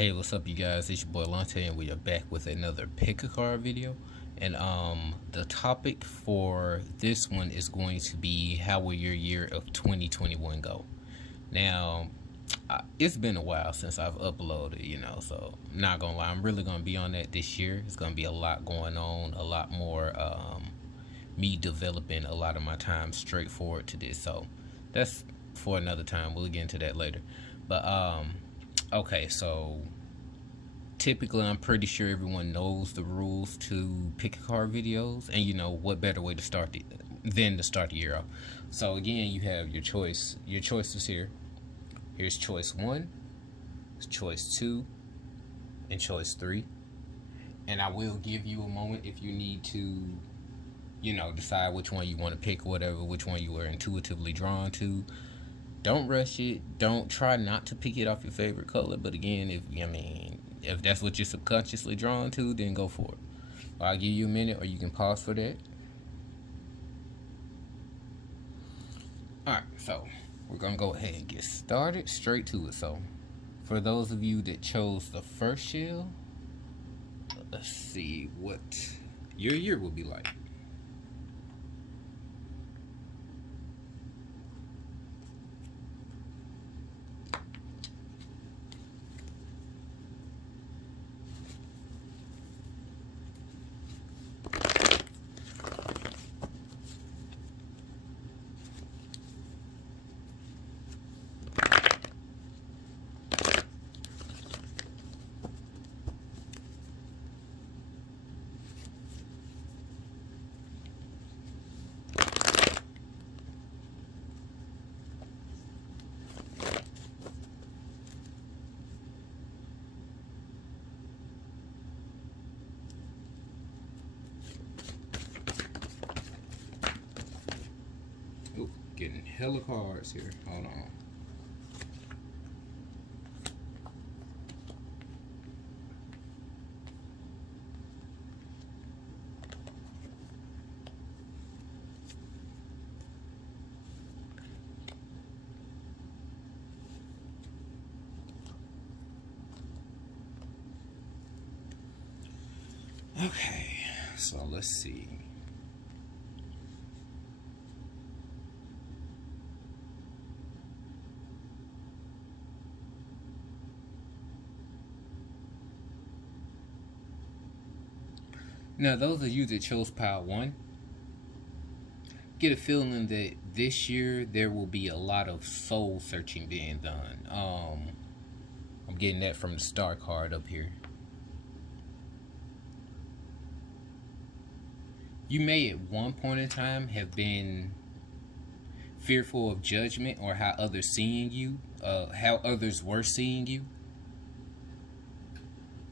Hey, what's up, you guys? It's your boy Lante, and we are back with another pick a card video. And the topic for this one is going to be how will your year of 2021 go? Now, it's been a while since I've uploaded, so I'm not gonna lie, I'm really gonna be on that this year. It's gonna be a lot going on, a lot more me developing a lot of my time straightforward to this. So that's for another time. We'll get into that later. But okay, so typically I'm pretty sure everyone knows the rules to pick a card videos, and what better way to start than to start the year off. So again, you have your choices here. Here's choice 1, choice 2, and choice 3. And I will give you a moment if you need to, decide which one you want to pick, whatever, which one you are intuitively drawn to. Don't rush it. Don't try not to pick it off your favorite color. But again, if that's what you're subconsciously drawn to, then go for it. I'll give you a minute, or you can pause for that. Alright, so we're going to go ahead and get started straight to it. So for those of you that chose the first shell, let's see what your year will be like. Getting hella cards here. Hold on. Okay, so let's see. Now, those of you that chose pile 1, get a feeling that this year there will be a lot of soul searching being done. I'm getting that from the star card up here. You may at one point in time have been fearful of judgment or how others seeing you, how others were seeing you.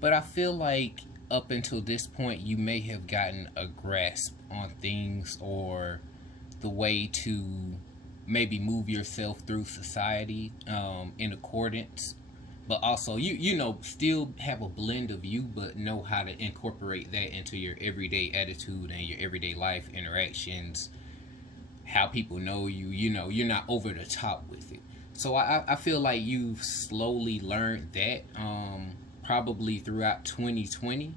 But I feel like up until this point, you may have gotten a grasp on things or the way to maybe move yourself through society in accordance, but also you still have a blend of you, but know how to incorporate that into your everyday attitude and your everyday life interactions, how people know you. You're not over the top with it. So I feel like you've slowly learned that probably throughout 2020.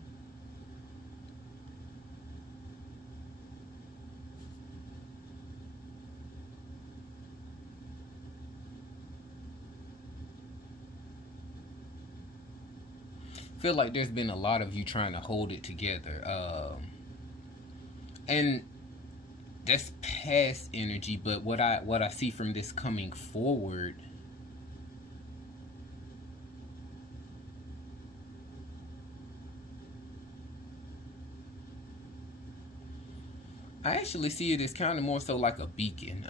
Feel like there's been a lot of you trying to hold it together, and that's past energy. But what I see from this coming forward, I actually see it as kind of more so like a beacon.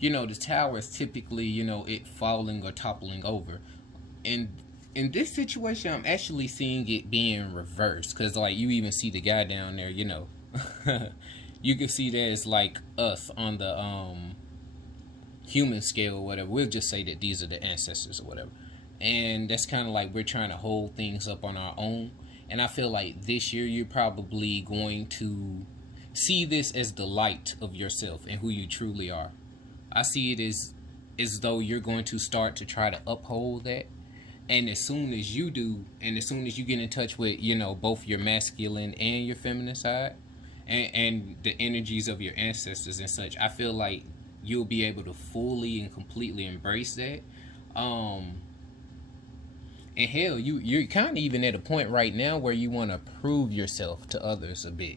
The tower is typically, it falling or toppling over. And in this situation, I'm actually seeing it being reversed. Because, like, you even see the guy down there, you can see that it's like us on the human scale or whatever. We'll just say that these are the ancestors or whatever. And that's kind of like we're trying to hold things up on our own. And I feel like this year you're probably going to see this as the light of yourself and who you truly are. I see it as though you're going to start to try to uphold that. And as soon as you do, and as soon as you get in touch with, both your masculine and your feminine side, and the energies of your ancestors and such, I feel like you'll be able to fully and completely embrace that. Um, and hell, you're kind of even at a point right now where you want to prove yourself to others a bit.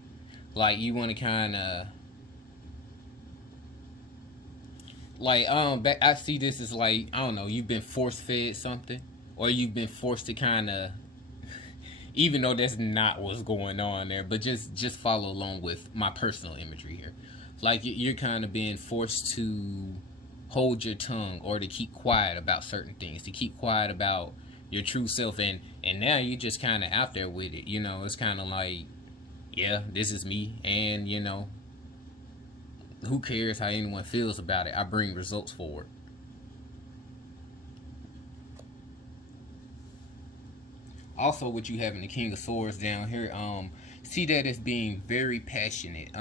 Like you want to kind of I see this as like, I don't know, you've been force fed something, or you've been forced to kind of, even though that's not what's going on there, but just follow along with my personal imagery here. Like you're kind of being forced to hold your tongue or to keep quiet about certain things, to keep quiet about your true self, and now you're just kind of out there with it. It's kind of like, yeah, this is me, and who cares how anyone feels about it? I bring results forward. Also, with you having the King of Swords down here, see that as being very passionate.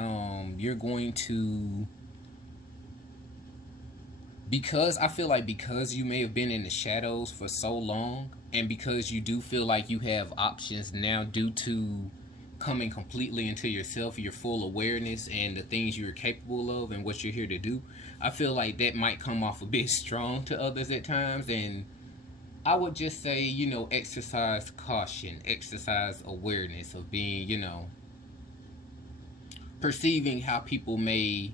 You're going to, because I feel like because you may have been in the shadows for so long, and because you do feel like you have options now due to coming completely into yourself, your full awareness, and the things you're capable of and what you're here to do, I feel like that might come off a bit strong to others at times. And I would just say, exercise caution, exercise awareness of being, perceiving how people may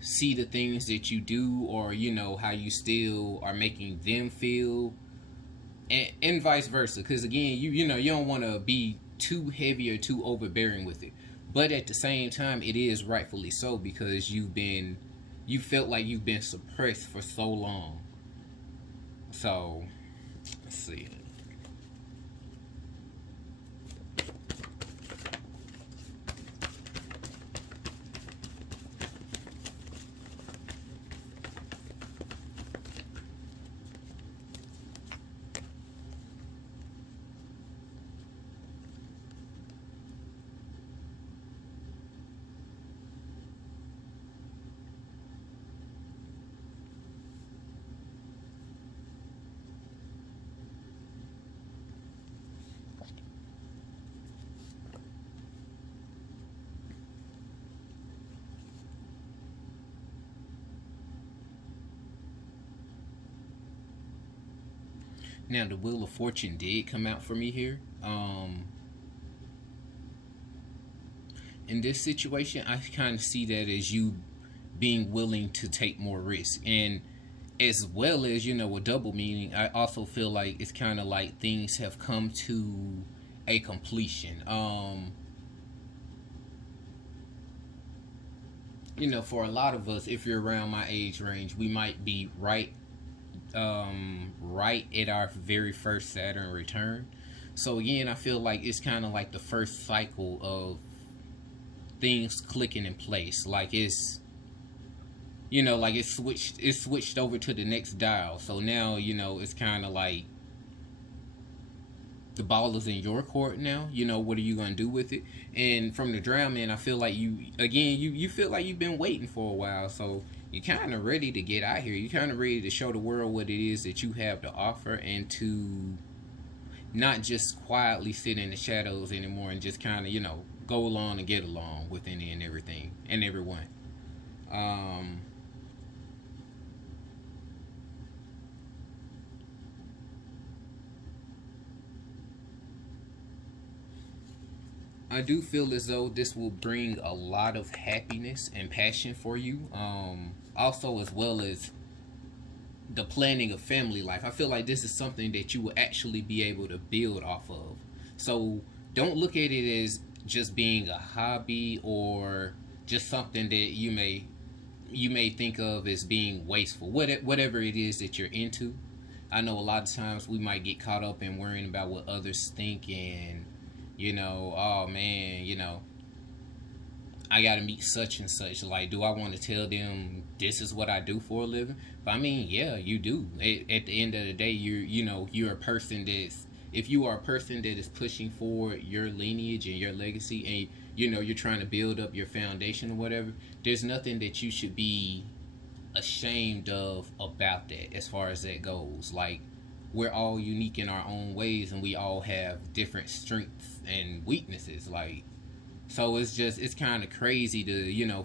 see the things that you do, or how you still are making them feel, and vice versa. Because again, you don't want to be too heavy or too overbearing with it, but at the same time, it is rightfully so, because you felt like you've been suppressed for so long. So let's see. Now the Wheel of Fortune did come out for me here. In this situation, I kind of see that as you being willing to take more risk, and as well as, a double meaning, I also feel like it's kind of like things have come to a completion. For a lot of us, if you're around my age range, we might be right at our very first Saturn return. So again, I feel like it's kind of like the first cycle of things clicking in place. Like it's switched over to the next dial. So now, it's kind of like the ball is in your court now. What are you gonna do with it? And from the Drown Man, I feel like you feel like you've been waiting for a while. So you're kind of ready to get out here. You're kind of ready to show the world what it is that you have to offer, and to not just quietly sit in the shadows anymore, and just kind of go along and get along with any and everything and everyone. Um, I do feel as though this will bring a lot of happiness and passion for you. Also, as well as the planning of family life. I feel like this is something that you will actually be able to build off of. So don't look at it as just being a hobby, or just something that you may think of as being wasteful. Whatever it is that you're into. I know a lot of times we might get caught up in worrying about what others think, and oh man, I gotta meet such and such. Like, do I want to tell them this is what I do for a living? But I mean, yeah, you do. At the end of the day, you're a person that's, if you are a person that is pushing forward your lineage and your legacy, and you're trying to build up your foundation or whatever, there's nothing that you should be ashamed of about that, as far as that goes. Like, we're all unique in our own ways, and we all have different strengths and weaknesses. Like, so it's kind of crazy to,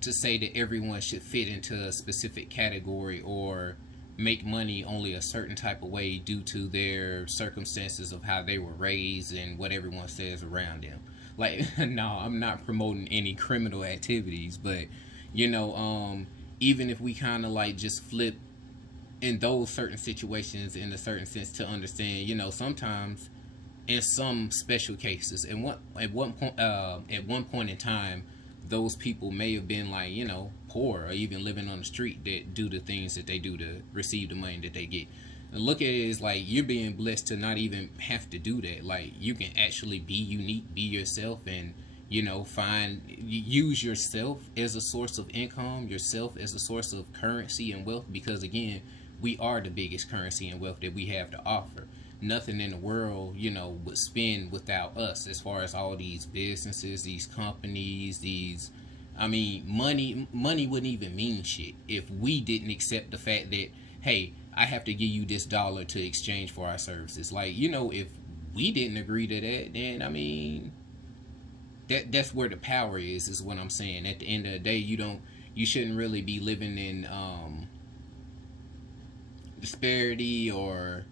to say that everyone should fit into a specific category or make money only a certain type of way due to their circumstances of how they were raised and what everyone says around them. Like, no, I'm not promoting any criminal activities, but you know, even if we kind of like just flip in those certain situations in a certain sense to understand, sometimes in some special cases, and at one point in time, those people may have been like, poor or even living on the street that do the things that they do to receive the money that they get. And look at it as like you're being blessed to not even have to do that. Like, you can actually be unique, be yourself, and use yourself as a source of income, yourself as a source of currency and wealth, because again, we are the biggest currency and wealth that we have to offer. Nothing in the world, would spin without us, as far as all these businesses, these companies, money wouldn't even mean shit if we didn't accept the fact that, hey, I have to give you this dollar to exchange for our services. Like, if we didn't agree to that, then that's where the power is what I'm saying. At the end of the day, you shouldn't really be living in disparity or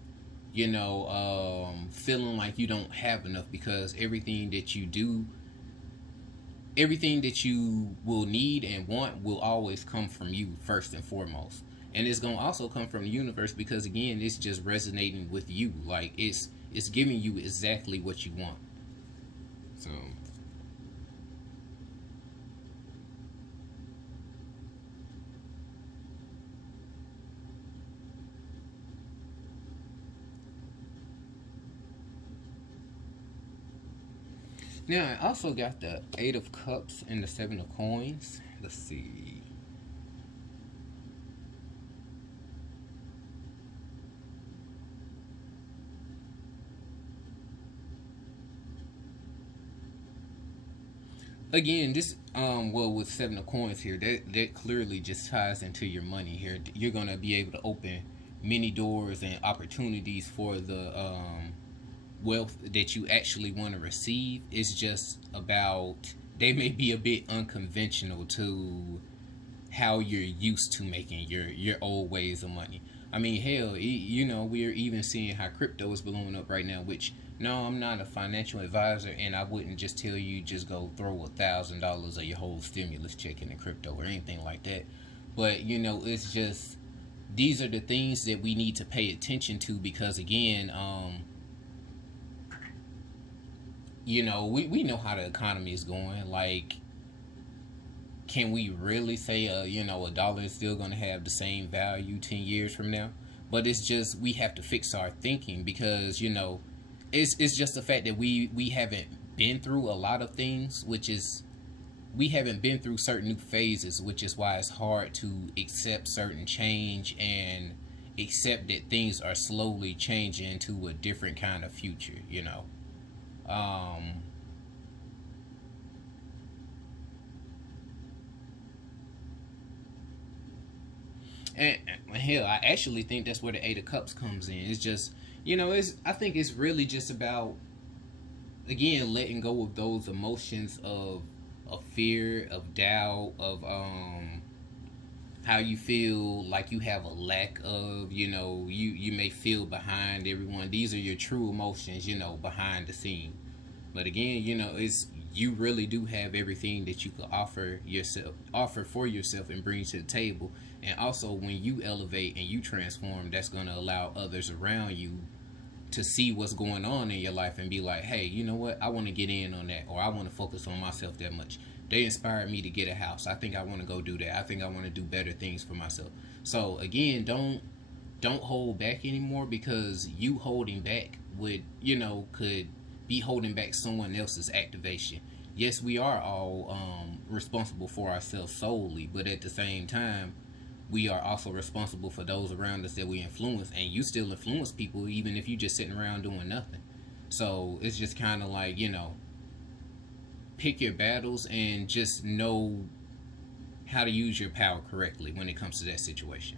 feeling like you don't have enough, because everything that you will need and want will always come from you first and foremost. And it's going to also come from the universe, because again, it's just resonating with you. Like, it's giving you exactly what you want. So now I also got the Eight of Cups and the Seven of Coins. Let's see. Again, this with Seven of Coins here, that clearly just ties into your money here. You're gonna be able to open many doors and opportunities for the wealth that you actually want to receive. It's just about, they may be a bit unconventional to how you're used to making your old ways of money. I mean, hell, we're even seeing how crypto is blowing up right now, which, no, I'm not a financial advisor, and I wouldn't just tell you just go throw $1,000 of your whole stimulus check into crypto or anything like that. But, it's just, these are the things that we need to pay attention to, because again, we know how the economy is going. Like, can we really say a dollar is still going to have the same value 10 years from now? But it's just, we have to fix our thinking, because it's just the fact that we haven't been through a lot of things, which is, we haven't been through certain new phases, which is why it's hard to accept certain change and accept that things are slowly changing into a different kind of future. um and hell, I actually think that's where the Eight of Cups comes in. It's just, I think it's really just about, again, letting go of those emotions of fear, of doubt, of how you feel like you have a lack of, you may feel behind everyone. These are your true emotions, behind the scene. But again, it's, you really do have everything that you could offer for yourself and bring to the table. And also, when you elevate and you transform, that's going to allow others around you to see what's going on in your life and be like, hey, you know what, I want to get in on that, or I want to focus on myself that much. They inspired me to get a house. I think I want to go do that. I think I want to do better things for myself. So again, don't hold back anymore, because you holding back would, could be holding back someone else's activation. Yes, we are all responsible for ourselves solely, but at the same time, we are also responsible for those around us that we influence. And you still influence people even if you just sitting around doing nothing. So it's just kind of like, pick your battles and just know how to use your power correctly when it comes to that situation.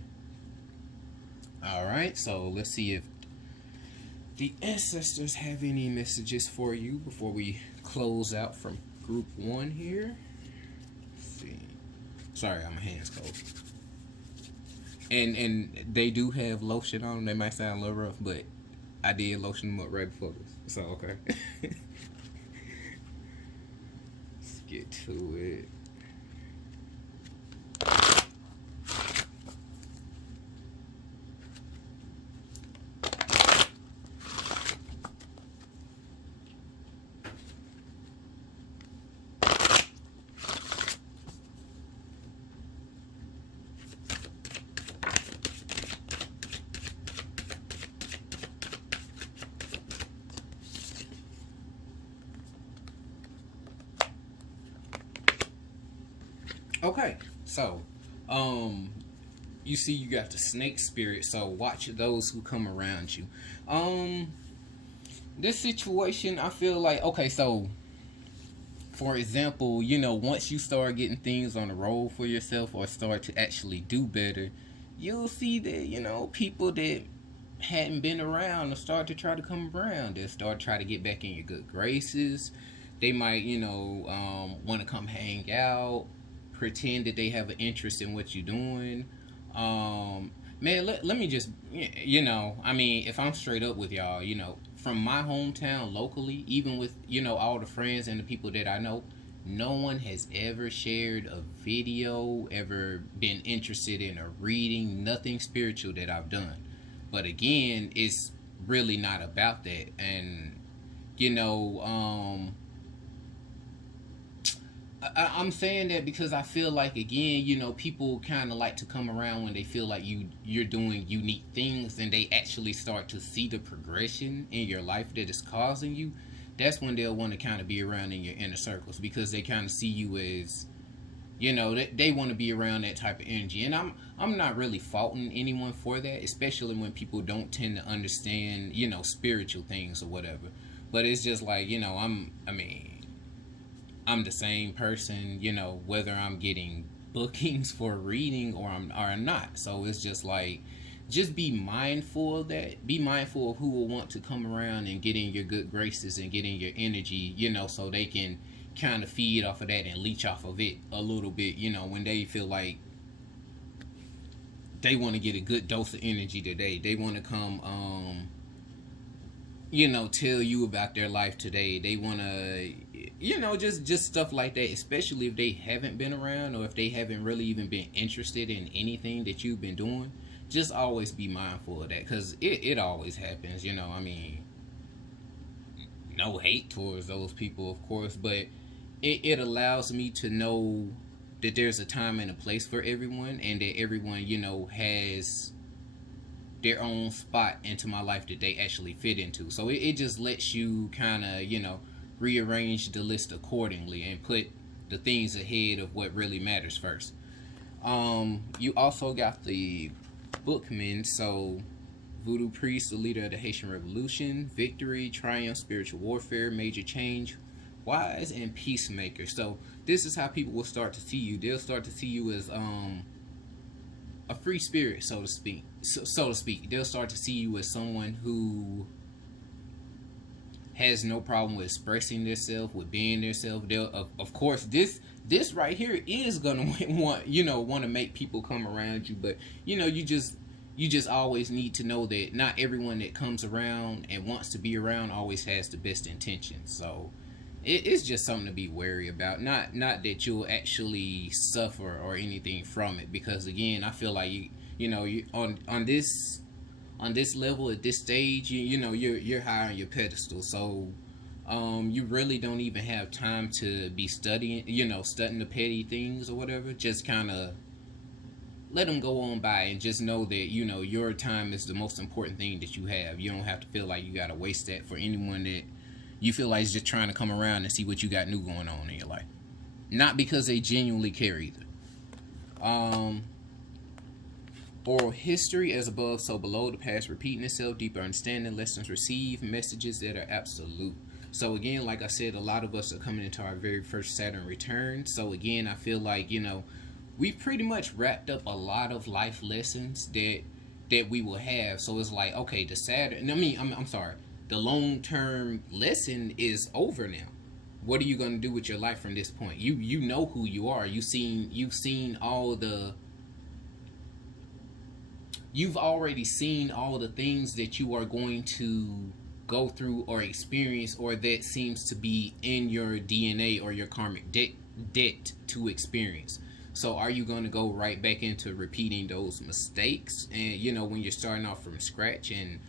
All right, so let's see if the ancestors have any messages for you before we close out from group 1 here? Let's see. Sorry, my hands cold. And they do have lotion on them. They might sound a little rough, but I did lotion them up right before this. So, okay. Let's get to it. Okay, so, you see you got the snake spirit, so watch those who come around you. This situation, I feel like, okay, so, for example, you know, once you start getting things on the road for yourself or start to actually do better, you'll see that, you know, people that hadn't been around will start to try to come around. They'll start to try to get back in your good graces. They might, you know, want to come hang out, pretend that they have an interest in what you're doing. Man, let me just, you know, I mean, if I'm straight up with y'all, you know, from my hometown locally, even with, you know, all the friends and the people that I know, no one has ever shared a video, ever been interested in a reading, nothing spiritual that I've done. But again, it's really not about that. And, you know, I'm saying that because I feel like, again, you know, people kind of like to come around when they feel like you're doing unique things and they actually start to see the progression in your life that is causing you. That's when they'll want to kind of be around in your inner circles, because they kind of see you as, you know, they want to be around that type of energy. And I'm not really faulting anyone for that, especially when people don't tend to understand, you know, spiritual things or whatever. But it's just like, you know, I'm the same person, you know, whether I'm getting bookings for a reading or I'm not. So it's just like, just be mindful of that. Be mindful of who will want to come around and get in your good graces and get in your energy, you know, so they can kind of feed off of that and leech off of it a little bit, you know, when they feel like they want to get a good dose of energy today. They want to come, you know, tell you about their life today. They want to, you know, just stuff like that, especially if they haven't been around or if they haven't really even been interested in anything that you've been doing. Just always be mindful of that, because it always happens, you know. I mean, no hate towards those people, of course, but it allows me to know that there's a time and a place for everyone, and that everyone, you know, has their own spot into my life that they actually fit into. So it just lets you kind of, you know, rearrange the list accordingly and put the things ahead of what really matters first. You also got the Bookmen, so Voodoo Priest, the leader of the Haitian Revolution, Victory, Triumph, Spiritual Warfare, Major Change, Wise, and Peacemaker. So this is how people will start to see you. They'll start to see you as a free spirit, so to speak. So to speak, they'll start to see you as someone who has no problem with expressing themselves, with being themselves. They'll, of course, this right here is gonna want to make people come around you, but you know, you just always need to know that not everyone that comes around and wants to be around always has the best intentions. So it's just something to be wary about. Not that you'll actually suffer or anything from it, because again, I feel like you on this level at this stage, you know, you're high on your pedestal. So you really don't even have time to be studying the petty things or whatever. Just kind of let them go on by and just know that, you know, your time is the most important thing that you have. You don't have to feel like you got to waste that for anyone that you feel like is just trying to come around and see what you got new going on in your life. Not because they genuinely care either. Oral history, as above, so below, the past repeating itself, deeper understanding, lessons received, messages that are absolute. So again, like I said, a lot of us are coming into our very first Saturn return. So again, I feel like, you know, we've pretty much wrapped up a lot of life lessons that we will have. So it's like, okay, the Saturn, I'm sorry, the long-term lesson is over now. What are you going to do with your life from this point? You know who you are. You've already seen all the things that you are going to go through or experience, or that seems to be in your DNA or your karmic debt to experience. So are you going to go right back into repeating those mistakes, and when you're starting off from scratch and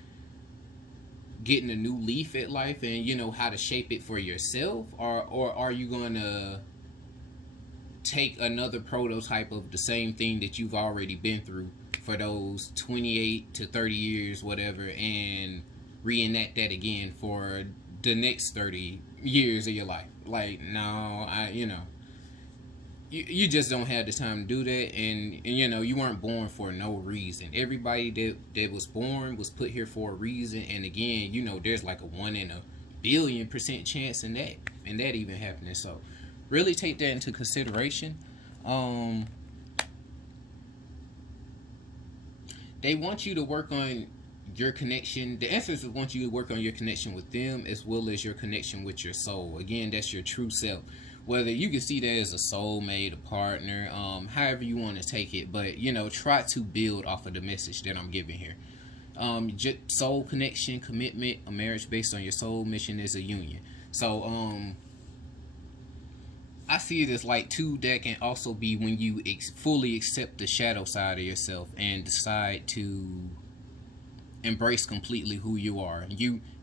getting a new leaf at life, and how to shape it for yourself? Or are you going to take another prototype of the same thing that you've already been through for those 28 to 30 years, whatever, and reenact that again for the next 30 years of your life? Like, no, you just don't have the time to do that. And you weren't born for no reason. Everybody that was born was put here for a reason. And again, there's like a 1 in a billion% chance in that even happening. So really take that into consideration. They want you to work on your connection. The ancestors want you to work on your connection with them, as well as your connection with your soul. Again, that's your true self. Whether you can see that as a soulmate, a partner, however you want to take it, but try to build off of the message that I'm giving here. Soul connection, commitment, a marriage based on your soul mission is a union. So I see it as like two that can also be when you fully accept the shadow side of yourself and decide to embrace completely who you are.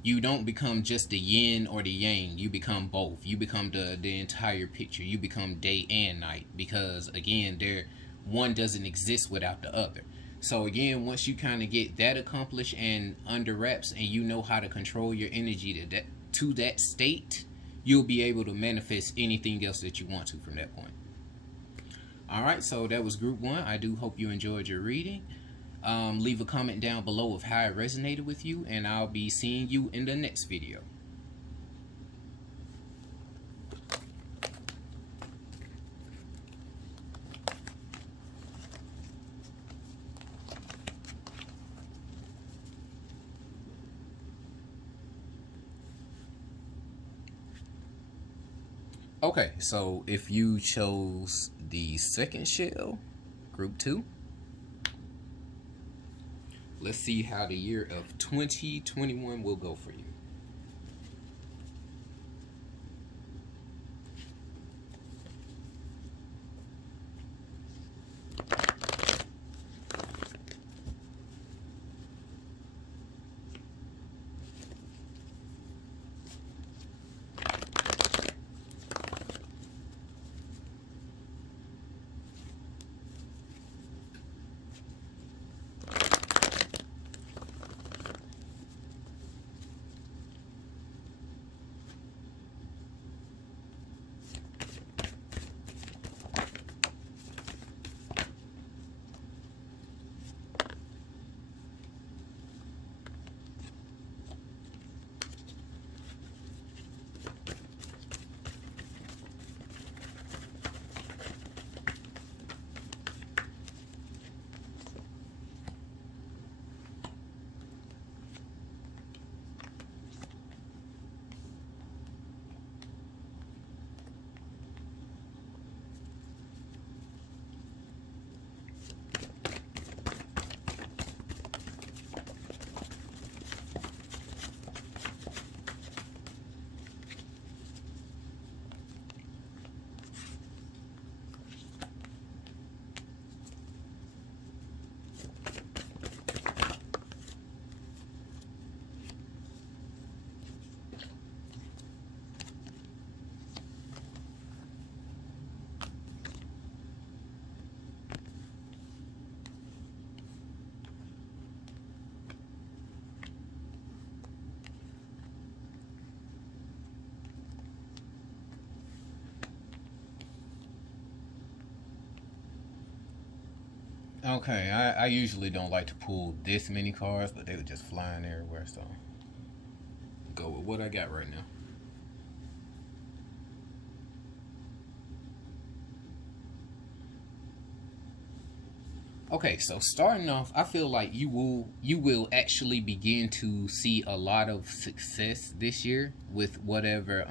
You don't become just the yin or the yang. You become both. You become the entire picture. You become day and night, because again, one doesn't exist without the other. So again, once you kind of get that accomplished and under wraps, and you know how to control your energy to that state, you'll be able to manifest anything else that you want to from that point. Alright, so that was group 1. I do hope you enjoyed your reading. Leave a comment down below of how it resonated with you, and I'll be seeing you in the next video. Okay, so if you chose the second shell, group 2, let's see how the year of 2021 will go for you. Okay, I usually don't like to pull this many cards, but they were just flying everywhere, so go with what I got right now. Okay, so starting off, I feel like you will actually begin to see a lot of success this year with whatever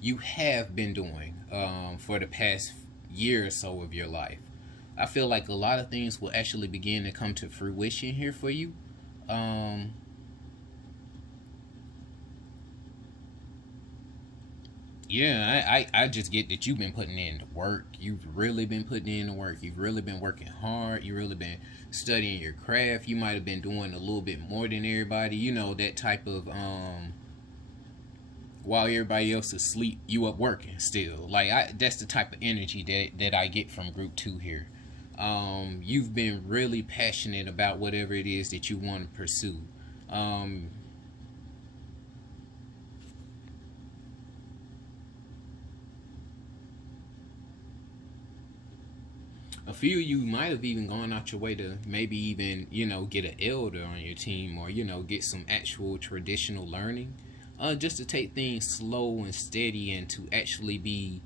you have been doing for the past year or so of your life. I feel like a lot of things will actually begin to come to fruition here for you. Um, yeah, I just get that you've been putting in the work. You've really been putting in the work. You've really been working hard. You've really been studying your craft. You might have been doing a little bit more than everybody. You know, that type of while everybody else is asleep, you up working still. Like that's the type of energy that I get from group two here. You've been really passionate about whatever it is that you want to pursue. Um, a few of you might have even gone out your way to maybe even get an elder on your team, or get some actual traditional learning, just to take things slow and steady and to actually be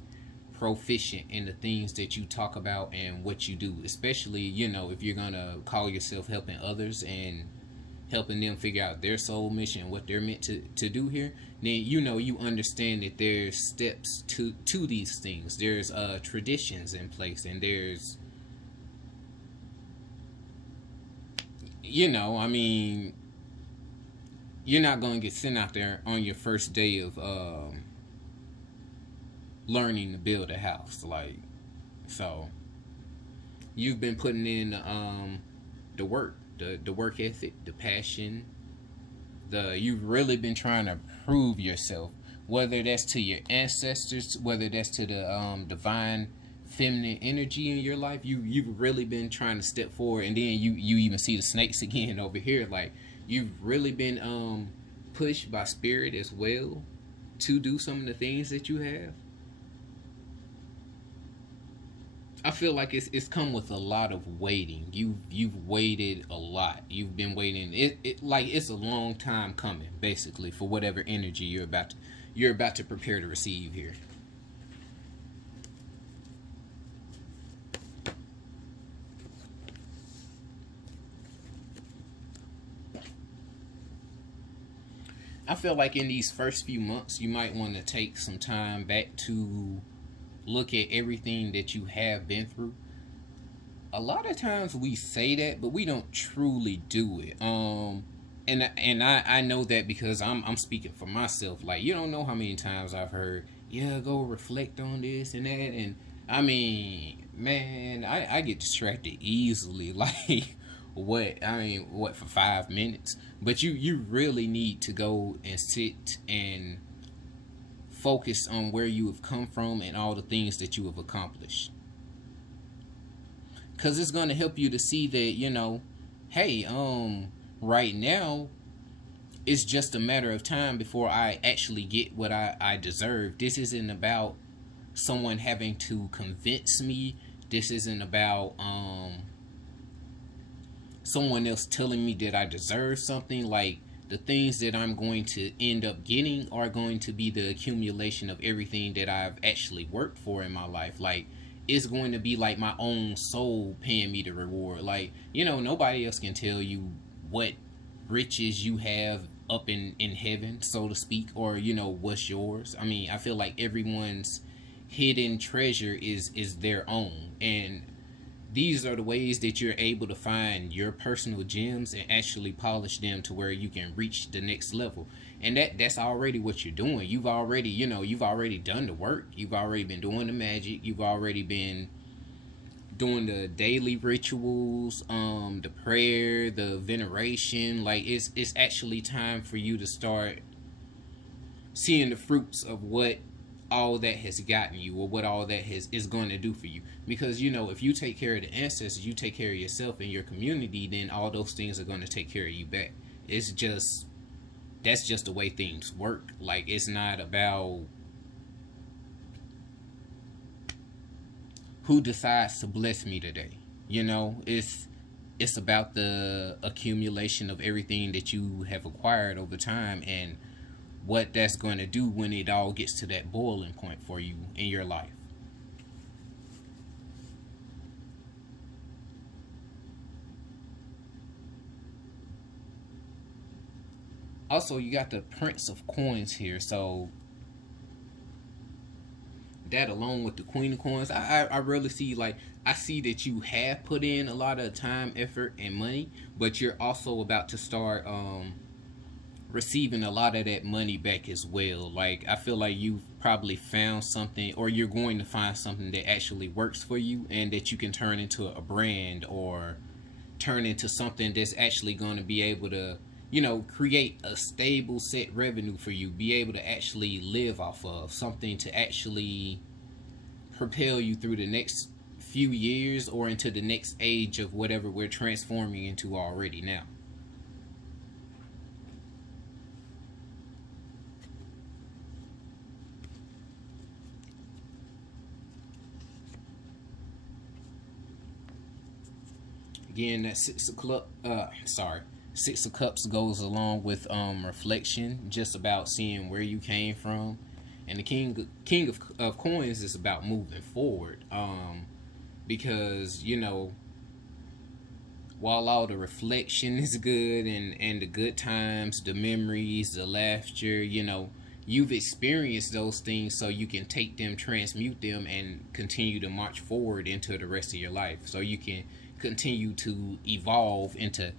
proficient in the things that you talk about and what you do, especially if you're gonna call yourself helping others and helping them figure out their soul mission and what they're meant to do here. Then you understand that there's steps to these things. There's traditions in place, and there's I mean, you're not going to get sent out there on your first day of learning to build a house. Like, so you've been putting in the work, the work ethic, the passion. You've really been trying to prove yourself, whether that's to your ancestors, whether that's to the divine feminine energy in your life. You've really been trying to step forward, and then you even see the snakes again over here. Like, you've really been pushed by spirit as well to do some of the things that you have. I feel like it's come with a lot of waiting. You've waited a lot. You've been waiting. It like it's a long time coming, basically, for whatever energy you're about to prepare to receive here. I feel like in these first few months, you might want to take some time back to look at everything that you have been through. A lot of times we say that, but we don't truly do it. And I know that because I'm speaking for myself. Like, you don't know how many times I've heard, yeah, go reflect on this and that, and I mean, man, I get distracted easily. Like, what for 5 minutes? But you really need to go and sit and focus on where you have come from and all the things that you have accomplished, because it's going to help you to see that hey, right now it's just a matter of time before I actually get what I deserve. This isn't about someone having to convince me. This isn't about someone else telling me that I deserve something. Like, the things that I'm going to end up getting are going to be the accumulation of everything that I've actually worked for in my life. Like, it's going to be like my own soul paying me the reward. Like, nobody else can tell you what riches you have up in heaven, so to speak, or what's yours. I mean, I feel like everyone's hidden treasure is their own, and these are the ways that you're able to find your personal gems and actually polish them to where you can reach the next level. And that's already what you're doing. You've already done the work. You've already been doing the magic. You've already been doing the daily rituals, the prayer, the veneration. Like, it's actually time for you to start seeing the fruits of what all that has gotten you, or what all that is going to do for you. Because if you take care of the ancestors, you take care of yourself and your community, then all those things are going to take care of you back. It's just That's just the way things work. Like, it's not about who decides to bless me today. It's about the accumulation of everything that you have acquired over time, and what that's going to do when it all gets to that boiling point for you in your life. Also, you got the Prince of Coins here, so that along with the Queen of Coins, I really see, like, I see that you have put in a lot of time, effort, and money, but you're also about to start receiving a lot of that money back as well. Like, I feel like you've probably found something, or you're going to find something that actually works for you and that you can turn into a brand, or turn into something that's actually going to be able to, create a stable set revenue for you, be able to actually live off of something to actually propel you through the next few years or into the next age of whatever we're transforming into already now. Again, that Six of Cups goes along with reflection, just about seeing where you came from, and the King of Coins is about moving forward. Because while all the reflection is good, and the good times, the memories, the laughter, you've experienced those things, so you can take them, transmute them, and continue to march forward into the rest of your life. So you can continue to evolve into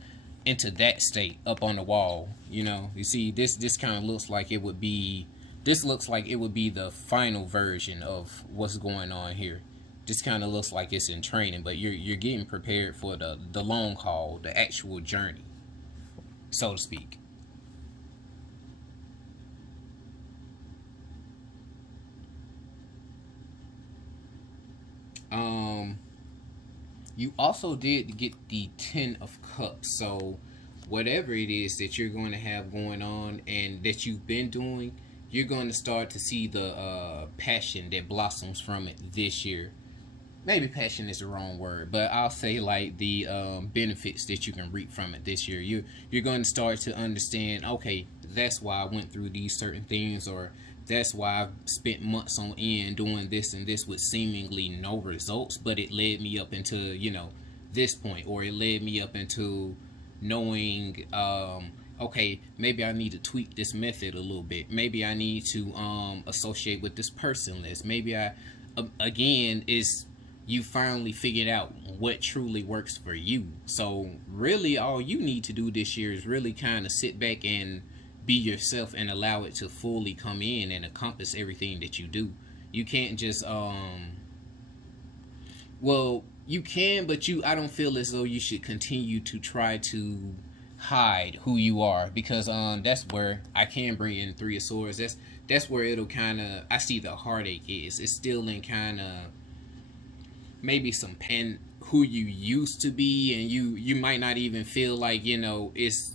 that state up on the wall. You see, this kind of looks like it would be. This looks like it would be the final version of what's going on here. This kind of looks like it's in training, but you're getting prepared for the long haul, the actual journey, so to speak. Um, you also did get the Ten of Cups, so whatever it is that you're going to have going on and that you've been doing, you're going to start to see the passion that blossoms from it this year. Maybe passion is the wrong word, but I'll say like the benefits that you can reap from it this year. You're going to start to understand. Okay, that's why I went through these certain things, or that's why I've spent months on end doing this and this with seemingly no results, but it led me up into this point, or it led me up into knowing. Okay, maybe I need to tweak this method a little bit. Maybe I need to associate with this person list. Maybe again, is you finally figured out what truly works for you. So really all you need to do this year is really kind of sit back and be yourself and allow it to fully come in and encompass everything that you do. You can't just well, you can, but I don't feel as though you should continue to try to hide who you are, because that's where I can bring in Three of Swords. That's where it'll kind of, I see the heartache is. It's still in kind of maybe some pen who you used to be, and you might not even feel like it's,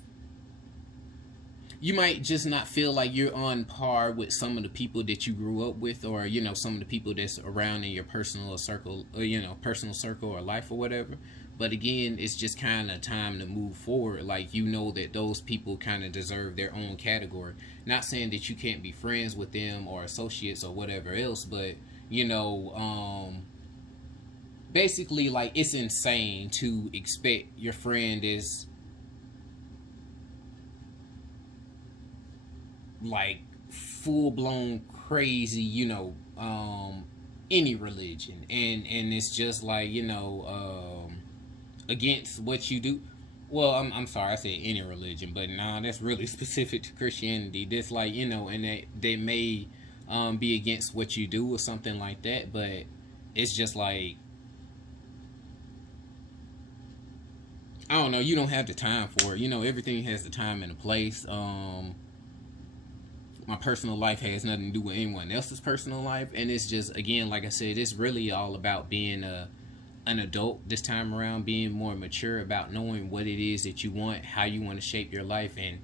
you might just not feel like you're on par with some of the people that you grew up with, or some of the people that's around in your personal circle, or personal circle or life or whatever. But again, it's just kind of time to move forward. Like, that those people kind of deserve their own category. Not saying that you can't be friends with them or associates or whatever else, but basically, like, it's insane to expect your friend is like full blown crazy, any religion, and it's just like against what you do. Well, I'm sorry, I said any religion, but nah, that's really specific to Christianity. That's like, and they may be against what you do or something like that, but it's just like, I don't know, you don't have the time for it. Everything has the time and the place. My personal life has nothing to do with anyone else's personal life, and it's just, again, like I said, it's really all about being an adult this time around, being more mature about knowing what it is that you want, how you want to shape your life, and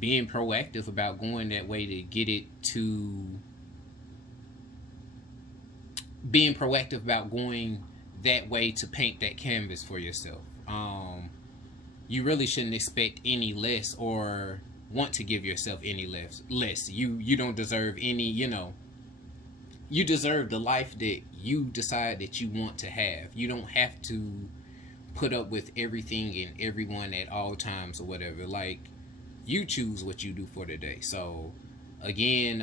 being proactive about going that way to get it to being proactive about going that way to paint that canvas for yourself. You really shouldn't expect any less, or want to give yourself any less. You don't deserve any, you deserve the life that you decide that you want to have. You don't have to put up with everything and everyone at all times or whatever. Like, You choose what you do for the day. So again,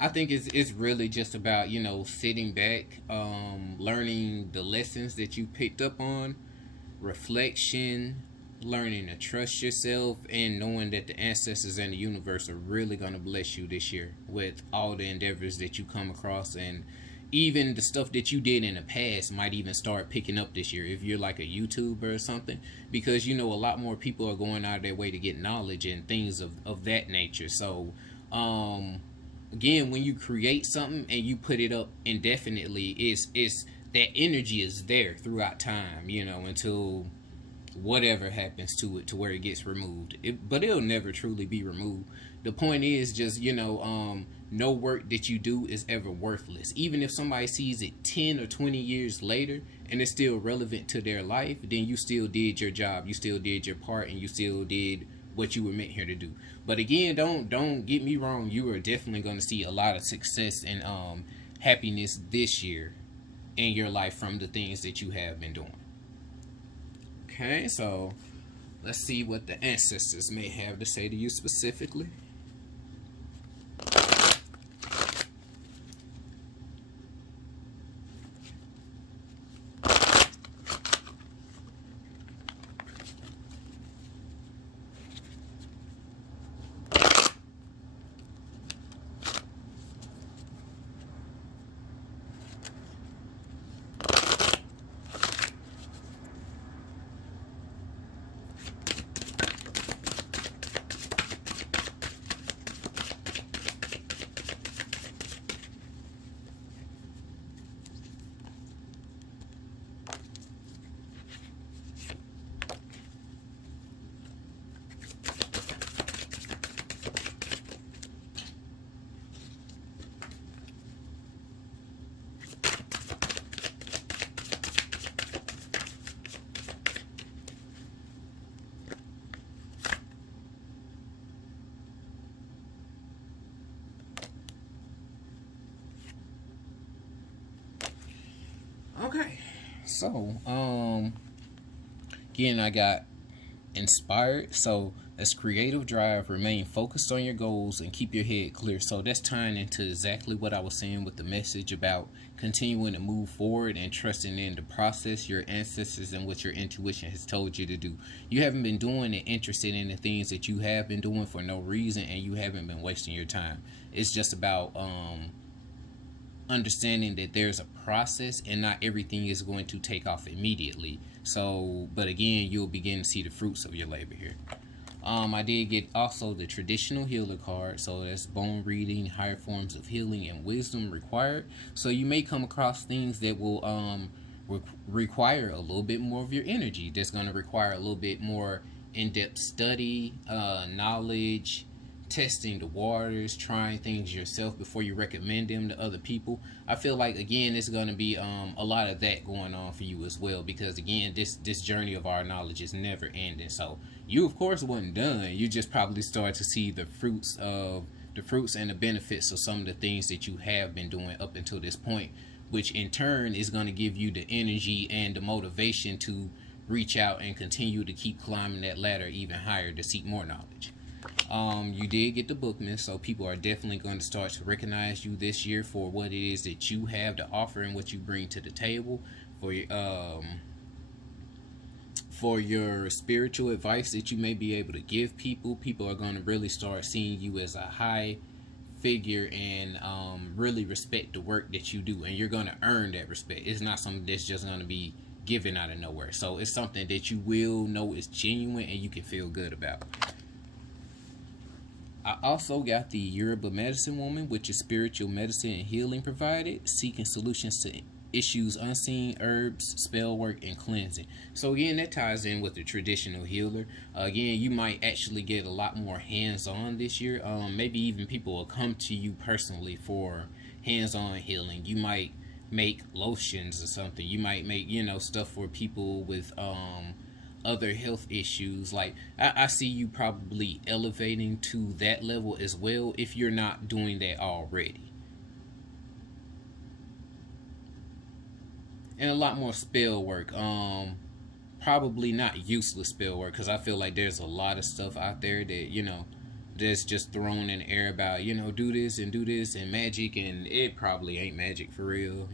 I think it's really just about, sitting back, learning the lessons that you picked up on, reflection, learning to trust yourself, and knowing that the ancestors and the universe are really going to bless you this year with all the endeavors that you come across. And even the stuff that you did in the past might even start picking up this year if you're like a YouTuber or something, because a lot more people are going out of their way to get knowledge and things of that nature. So again, when you create something and you put it up indefinitely, it's that energy is there throughout time, until whatever happens to it, to where it gets removed. But it'll never truly be removed. The point is just, no work that you do is ever worthless. Even if somebody sees it 10 or 20 years later and it's still relevant to their life, then you still did your job, you still did your part, and you still did what you were meant here to do. But again, don't get me wrong, you are definitely going to see a lot of success and happiness this year in your life from the things that you have been doing. Okay, so let's see what the ancestors may have to say to you specifically. Okay, so again, I got inspired. So that's creative drive, remain focused on your goals, and keep your head clear. So that's tying into exactly what I was saying with the message about continuing to move forward and trusting in the process, your ancestors, and what your intuition has told you to do. You haven't been doing it interested in the things that you have been doing for no reason, and you haven't been wasting your time. It's just about understanding that there's a process and not everything is going to take off immediately. So, but again, you'll begin to see the fruits of your labor here. I did get also the traditional healer card. So that's bone reading, higher forms of healing, and wisdom required. So you may come across things that will require a little bit more of your energy. That's going to require a little bit more in-depth study, knowledge, testing the waters, trying things yourself before you recommend them to other people. I feel like, again, it's going to be a lot of that going on for you as well, because again, this journey of our knowledge is never ending. So you, of course, wasn't done. You just probably start to see the fruits and the benefits of some of the things that you have been doing up until this point, which in turn is going to give you the energy and the motivation to reach out and continue to keep climbing that ladder even higher to seek more knowledge. You did get the bookman, so people are definitely going to start to recognize you this year for what it is that you have to offer and what you bring to the table. For your spiritual advice that you may be able to give people, people are going to really start seeing you as a high figure and really respect the work that you do, and you're going to earn that respect. It's not something that's just going to be given out of nowhere. So it's something that you will know is genuine and you can feel good about. I also got the Yoruba medicine woman, which is spiritual medicine and healing provided, seeking solutions to issues unseen, herbs, spell work, and cleansing. So again, that ties in with the traditional healer. Again, you might actually get a lot more hands-on this year. Maybe even people will come to you personally for hands-on healing. You might make lotions or something. You might make, stuff for people with other health issues. Like I see you probably elevating to that level as well if you're not doing that already. And a lot more spell work, probably not useless spell work, because I feel like there's a lot of stuff out there that, that's just thrown in the air about, do this and magic, and it probably ain't magic for real.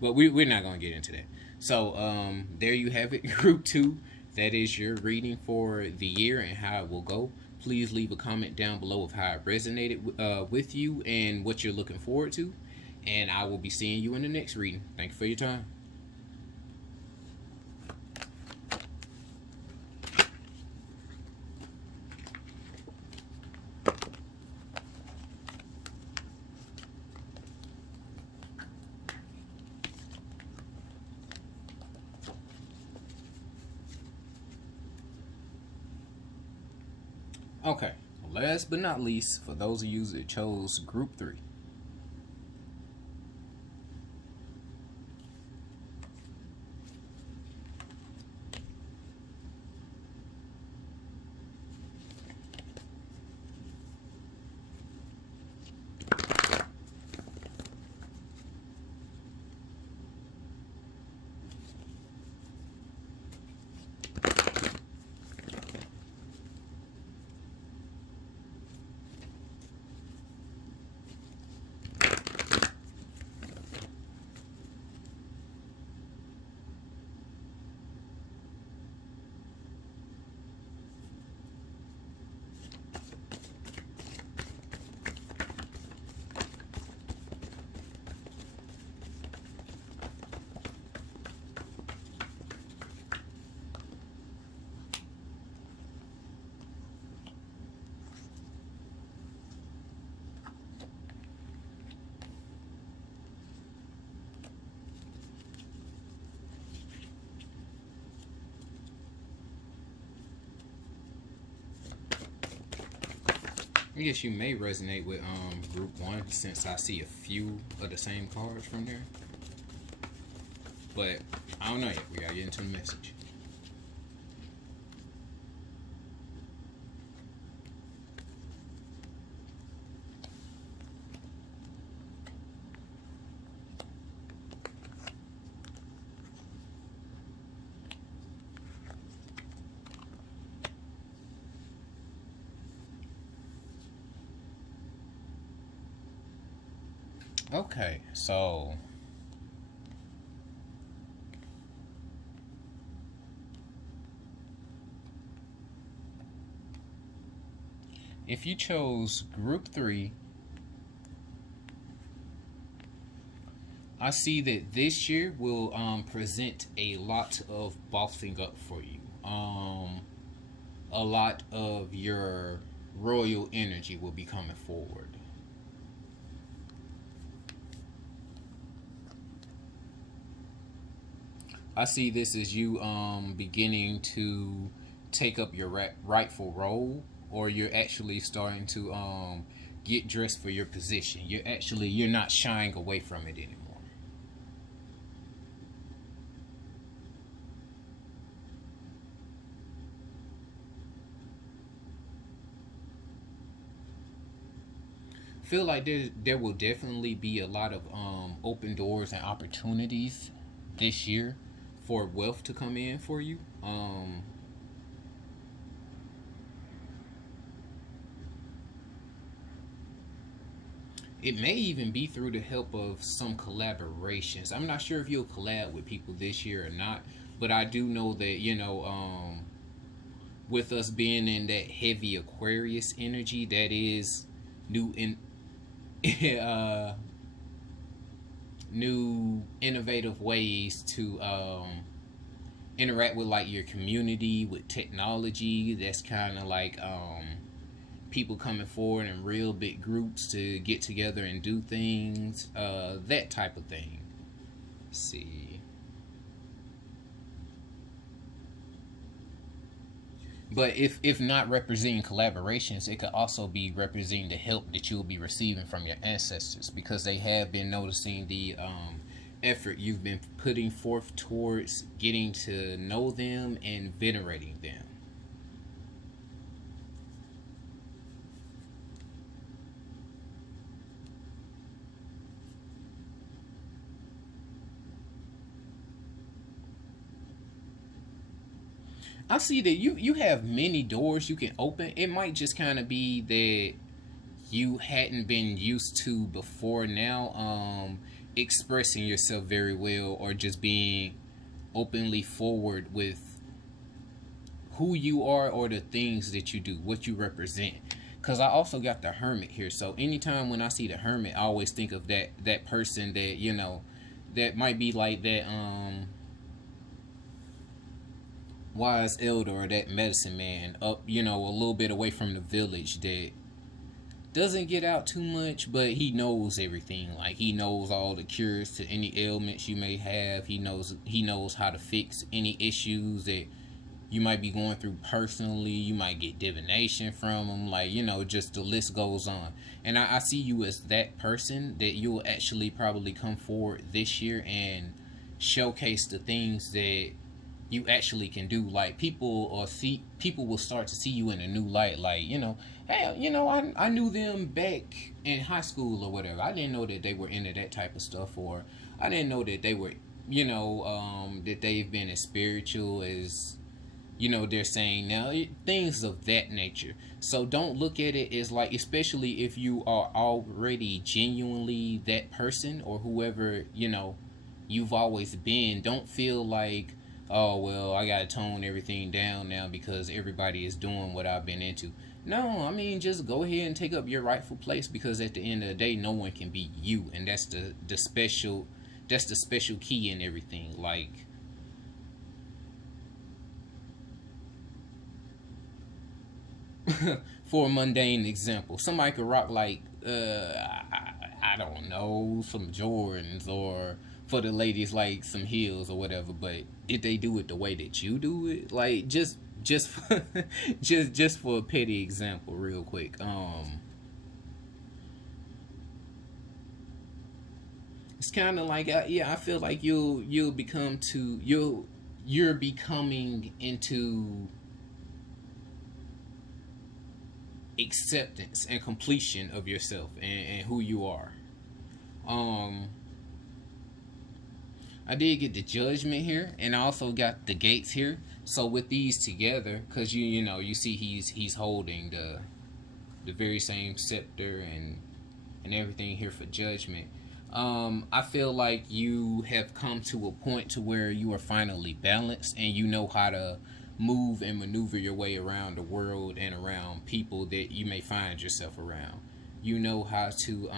But we're not going to get into that. So there you have it. Group 2, that is your reading for the year and how it will go. Please leave a comment down below of how it resonated with you and what you're looking forward to. And I will be seeing you in the next reading. Thank you for your time. Okay, last but not least, for those of you that chose Group 3. I guess you may resonate with Group 1, since I see a few of the same cards from there. But I don't know yet. We gotta get into the message. Okay, so if you chose Group 3, I see that this year will present a lot of bossing up for you. A lot of your royal energy will be coming forward. I see this as you beginning to take up your rightful role, or you're actually starting to get dressed for your position. You're not shying away from it anymore. Feel like there will definitely be a lot of open doors and opportunities this year for wealth to come in for you. It may even be through the help of some collaborations. I'm not sure if you'll collab with people this year or not, but I do know that, with us being in that heavy Aquarius energy, that is new in new innovative ways to interact with like your community, with technology. That's kind of like people coming forward in real big groups to get together and do things, that type of thing. Let's see. But if not representing collaborations, it could also be representing the help that you'll be receiving from your ancestors, because they have been noticing the effort you've been putting forth towards getting to know them and venerating them. I see that you have many doors you can open. It might just kind of be that you hadn't been used to before now, expressing yourself very well, or just being openly forward with who you are or the things that you do, what you represent. Because I also got the hermit here, so anytime when I see the hermit, I always think of that person that, you know, that might be like that wise elder or that medicine man up, you know, a little bit away from the village, that doesn't get out too much, but he knows everything. Like, he knows all the cures to any ailments you may have. He knows how to fix any issues that you might be going through personally. You might get divination from him, like, you know, just the list goes on. And I see you as that person that you'll actually probably come forward this year and showcase the things that you actually can do. Like, people will start to see you in a new light. Like, you know, hey, you know, I knew them back in high school or whatever. I didn't know that they were into that type of stuff, or I didn't know that they were, you know, that they've been as spiritual as, you know, they're saying now, things of that nature. So don't look at it as like, especially if you are already genuinely that person or whoever, you know, you've always been. Don't feel like, oh, well, I gotta tone everything down now because everybody is doing what I've been into. No, I mean, just go ahead and take up your rightful place, because at the end of the day, no one can be you, and that's the special key in everything. Like, for a mundane example, somebody could rock like I don't know, some Jordans, or for the ladies like some heels or whatever. But if they do it the way that you do it, like, just just for a petty example, real quick, it's kind of like, yeah, I feel like you're becoming into acceptance and completion of yourself and who you are. Um, I did get the judgment here, and I also got the gates here. So with these together, because you know, you see he's holding the very same scepter and everything here for judgment. I feel like you have come to a point to where you are finally balanced, and you know how to move and maneuver your way around the world and around people that you may find yourself around. You know how to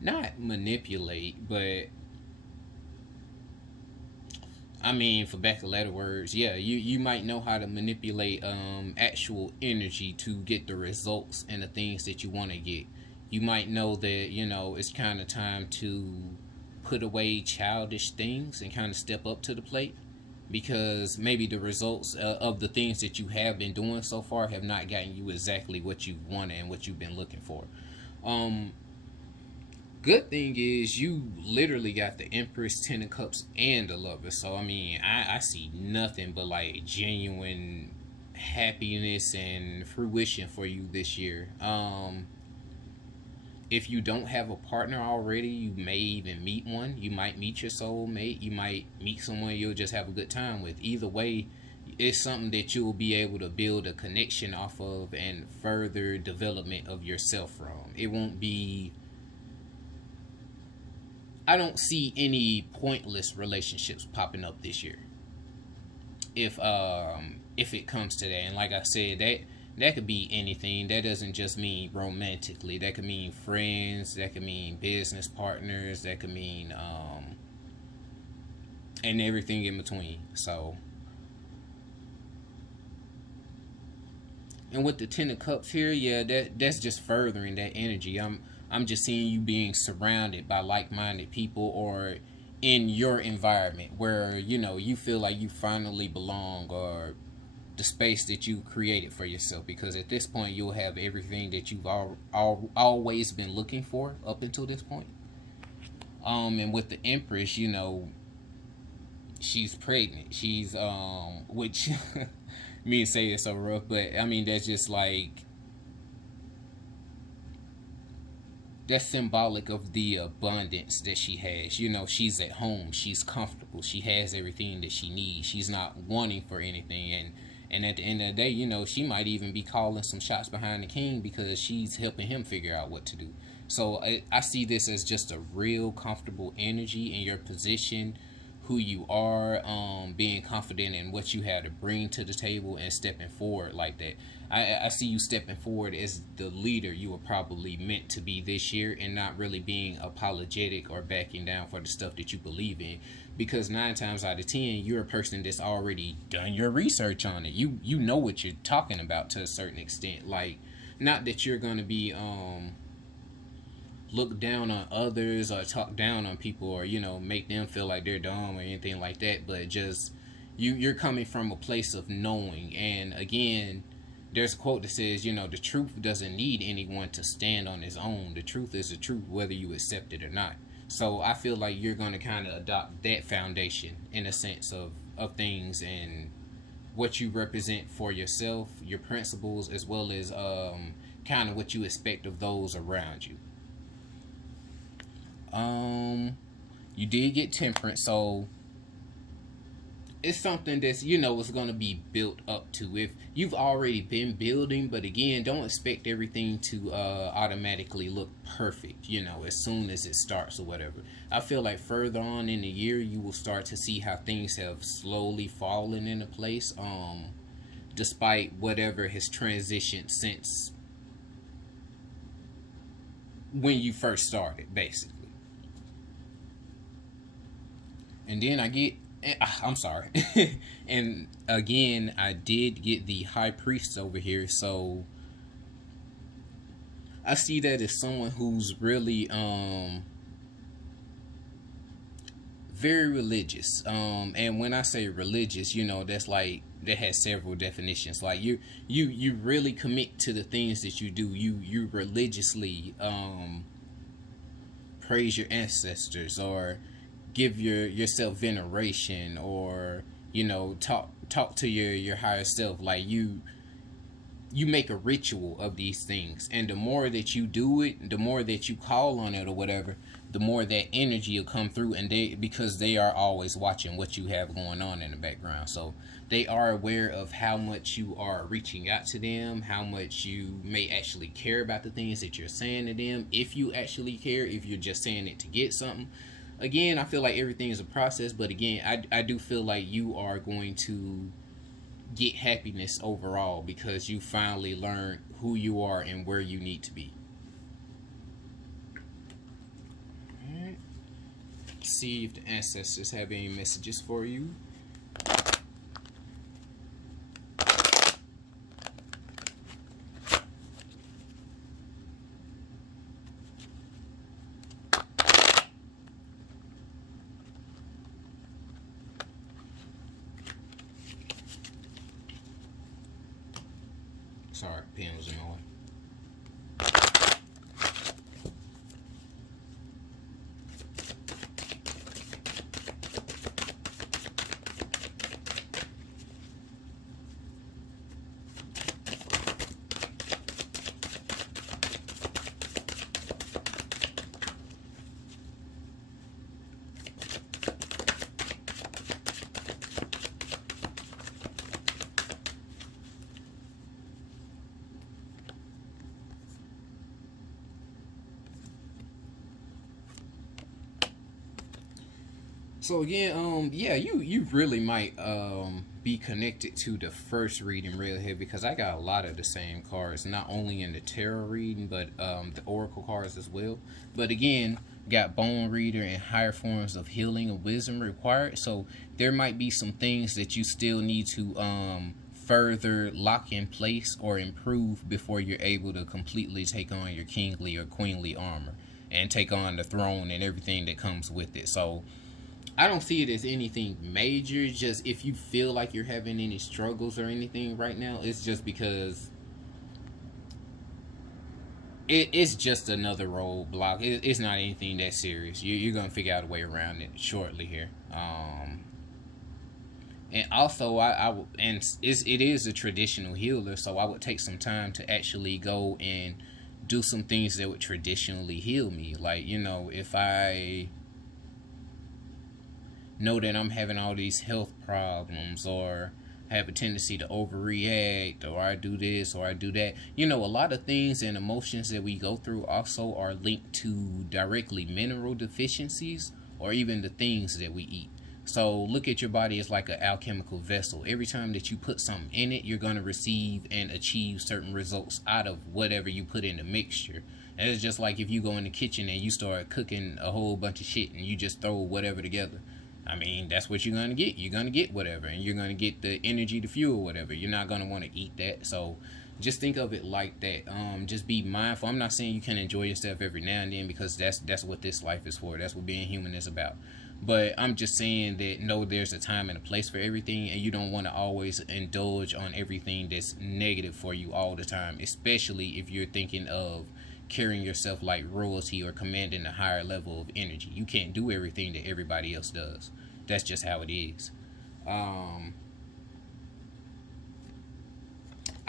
not manipulate, but I mean, for back of letter words, yeah, you might know how to manipulate actual energy to get the results and the things that you want to get. You might know that, you know, it's kind of time to put away childish things and kind of step up to the plate, because maybe the results of the things that you have been doing so far have not gotten you exactly what you wanted and what you've been looking for. Um, Good thing is you literally got the Empress, Ten of Cups, and the Lover. So I mean, I see nothing but like genuine happiness and fruition for you this year. If you don't have a partner already, you may even meet one. You might meet your soulmate. You might meet someone you'll just have a good time with. Either way, it's something that you'll be able to build a connection off of and further development of yourself from. It won't be, I don't see any pointless relationships popping up this year. If it comes to that, and like I said, that could be anything. That doesn't just mean romantically. That could mean friends. That could mean business partners. That could mean and everything in between. So, and with the Ten of Cups here, yeah, that's just furthering that energy. I'm just seeing you being surrounded by like-minded people, or in your environment where, you know, you feel like you finally belong, or the space that you created for yourself, because at this point you'll have everything that you've always been looking for up until this point. And with the Empress, you know, she's pregnant. She's which me and say it's so rough, but I mean, that's just like, that's symbolic of the abundance that she has. You know, she's at home, she's comfortable, she has everything that she needs, she's not wanting for anything. And at the end of the day, you know, she might even be calling some shots behind the king because she's helping him figure out what to do. So I see this as just a real comfortable energy in your position, who you are, being confident in what you have to bring to the table and stepping forward like that. I see you stepping forward as the leader you were probably meant to be this year, and not really being apologetic or backing down for the stuff that you believe in. Because 9 times out of 10, you're a person that's already done your research on it. You know what you're talking about to a certain extent. Like, not that you're going to be look down on others or talk down on people, or, you know, make them feel like they're dumb or anything like that, but just you're coming from a place of knowing. And again, there's a quote that says, you know, the truth doesn't need anyone to stand on his own. The truth is the truth, whether you accept it or not. So I feel like you're going to kind of adopt that foundation in a sense of things, and what you represent for yourself, your principles, as well as kind of what you expect of those around you. You did get temperance, so it's something that's, you know, it's going to be built up to. If you've already been building, but again, don't expect everything to automatically look perfect, you know, as soon as it starts or whatever. I feel like further on in the year, you will start to see how things have slowly fallen into place, despite whatever has transitioned since when you first started, basically. And then I'm sorry. And again, I did get the high priest over here, so I see that as someone who's really very religious. And when I say religious, you know, that's like, that has several definitions. Like you really commit to the things that you do. You religiously praise your ancestors, or give yourself veneration, or, you know, talk to your higher self. Like you make a ritual of these things, and the more that you do it, the more that you call on it or whatever, the more that energy will come through. And because they are always watching what you have going on in the background, so they are aware of how much you are reaching out to them, how much you may actually care about the things that you're saying to them, if you actually care, if you're just saying it to get something. Again, I feel like everything is a process, but again, I do feel like you are going to get happiness overall, because you finally learned who you are and where you need to be. Alright. See if the ancestors have any messages for you. Sorry, pen was in my way. So again, yeah, you really might be connected to the first reading real heavy, because I got a lot of the same cards, not only in the tarot reading, but the oracle cards as well. But again, got bone reader and higher forms of healing and wisdom required. So there might be some things that you still need to further lock in place or improve before you're able to completely take on your kingly or queenly armor and take on the throne and everything that comes with it. So I don't see it as anything major. Just if you feel like you're having any struggles or anything right now, it's just because it's just another roadblock. It's not anything that serious. You're going to figure out a way around it shortly here. And also, it is a traditional healer, so I would take some time to actually go and do some things that would traditionally heal me. Like, if I know that I'm having all these health problems, or I have a tendency to overreact, or I do this or I do that. A lot of things and emotions that we go through also are linked to directly mineral deficiencies, or even the things that we eat. So look at your body as like an alchemical vessel. Every time that you put something in it, you're going to receive and achieve certain results out of whatever you put in the mixture. And it's just like if you go in the kitchen and you start cooking a whole bunch of shit and you just throw whatever together. I mean, that's what you're going to get. You're going to get whatever, and you're going to get the energy to fuel whatever. You're not going to want to eat that. So just think of it like that. Just be mindful. I'm not saying you can enjoy yourself every now and then, because that's what this life is for. That's what being human is about. But I'm just saying that, no, there's a time and a place for everything, and you don't want to always indulge on everything that's negative for you all the time, especially if you're thinking of carrying yourself like royalty or commanding a higher level of energy. You can't do everything that everybody else does. That's just how it is. I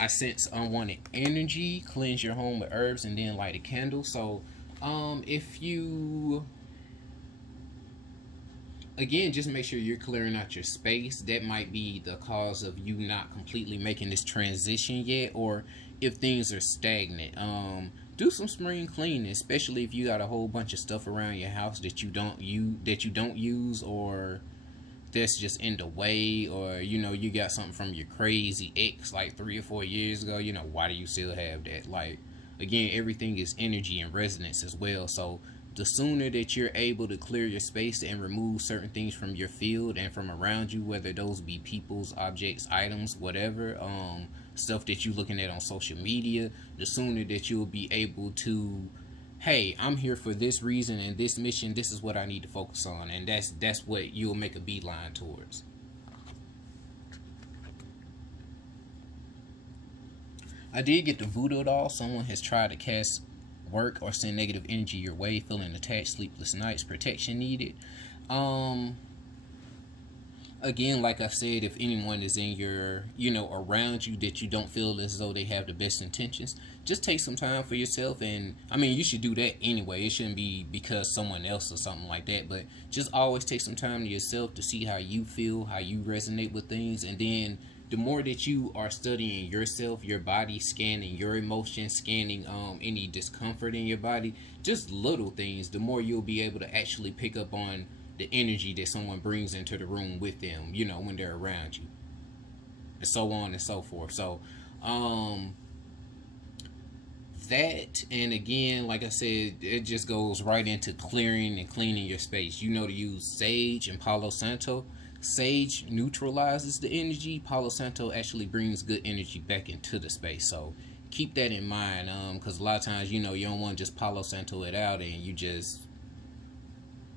sense unwanted energy. Cleanse your home with herbs and then light a candle. So if you, again, just make sure you're clearing out your space. That might be the cause of you not completely making this transition yet, or if things are stagnant. Do some spring cleaning, especially if you got a whole bunch of stuff around your house that you don't use, or that's just in the way, or you got something from your crazy ex like 3 or 4 years ago. Why do you still have that? Like, again, everything is energy and resonance as well. So the sooner that you're able to clear your space and remove certain things from your field and from around you, whether those be people's, objects, items, whatever, stuff that you're looking at on social media, the sooner that you'll be able to, hey, I'm here for this reason and this mission, this is what I need to focus on, and that's what you'll make a beeline towards. I did get the voodoo doll. Someone has tried to cast work or send negative energy your way, feeling attached, sleepless nights, protection needed. Again, like I said, if anyone is in your, around you that you don't feel as though they have the best intentions, just take some time for yourself. And I mean, you should do that anyway. It shouldn't be because someone else or something like that, but just always take some time to yourself to see how you feel, how you resonate with things. And then the more that you are studying yourself, your body, scanning your emotions, scanning any discomfort in your body, just little things, the more you'll be able to actually pick up on the energy that someone brings into the room with them, when they're around you, and so on and so forth. So that, and again, like I said, it just goes right into clearing and cleaning your space. To use sage and Palo Santo. Sage neutralizes the energy. Palo Santo actually brings good energy back into the space. So keep that in mind, because a lot of times, you don't want to just Palo Santo it out and you just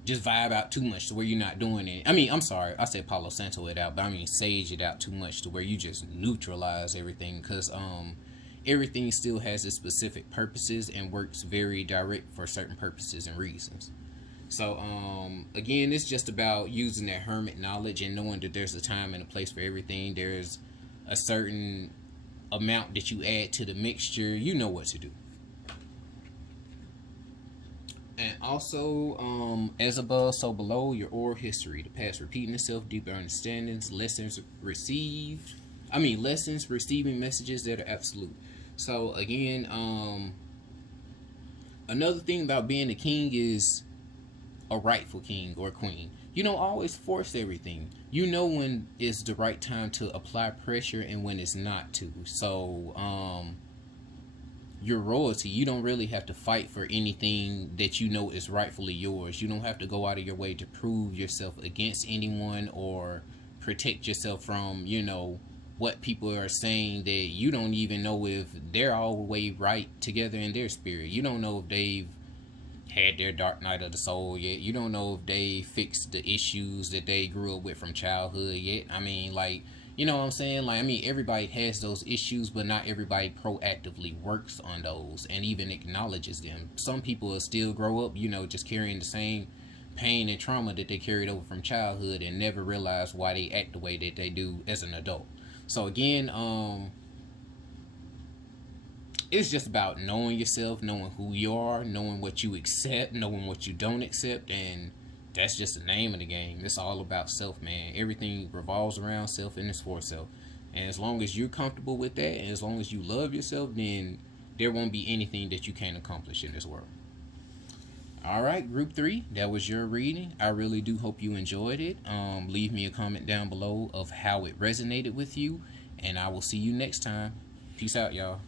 vibe out too much to where you're not doing it. I mean, I'm sorry, I said Palo Santo it out, but I mean sage it out too much to where you just neutralize everything, because everything still has its specific purposes and works very direct for certain purposes and reasons. So again, it's just about using that hermit knowledge and knowing that there's a time and a place for everything. There's a certain amount that you add to the mixture. You know what to do. And also, as above, so below, your oral history, the past repeating itself, deeper understandings, lessons receiving messages that are absolute. So again, another thing about being a king is a rightful king or queen. You don't always force everything. You know when it's the right time to apply pressure and when it's not to. So, your royalty, you don't really have to fight for anything that you know is rightfully yours. You don't have to go out of your way to prove yourself against anyone or protect yourself from, what people are saying that you don't even know if they're all the way right together in their spirit. You don't know if they've had their dark night of the soul yet. You don't know if they fixed the issues that they grew up with from childhood yet. I mean, like, you know what I'm saying? Like, I mean, everybody has those issues, but not everybody proactively works on those and even acknowledges them. Some people will still grow up, just carrying the same pain and trauma that they carried over from childhood and never realize why they act the way that they do as an adult. So again, it's just about knowing yourself, knowing who you are, knowing what you accept, knowing what you don't accept, and that's just the name of the game. It's all about self, man. Everything revolves around self and it's for self. And as long as you're comfortable with that, and as long as you love yourself, then there won't be anything that you can't accomplish in this world. All right, group 3, that was your reading. I really do hope you enjoyed it. Leave me a comment down below of how it resonated with you, and I will see you next time. Peace out, y'all.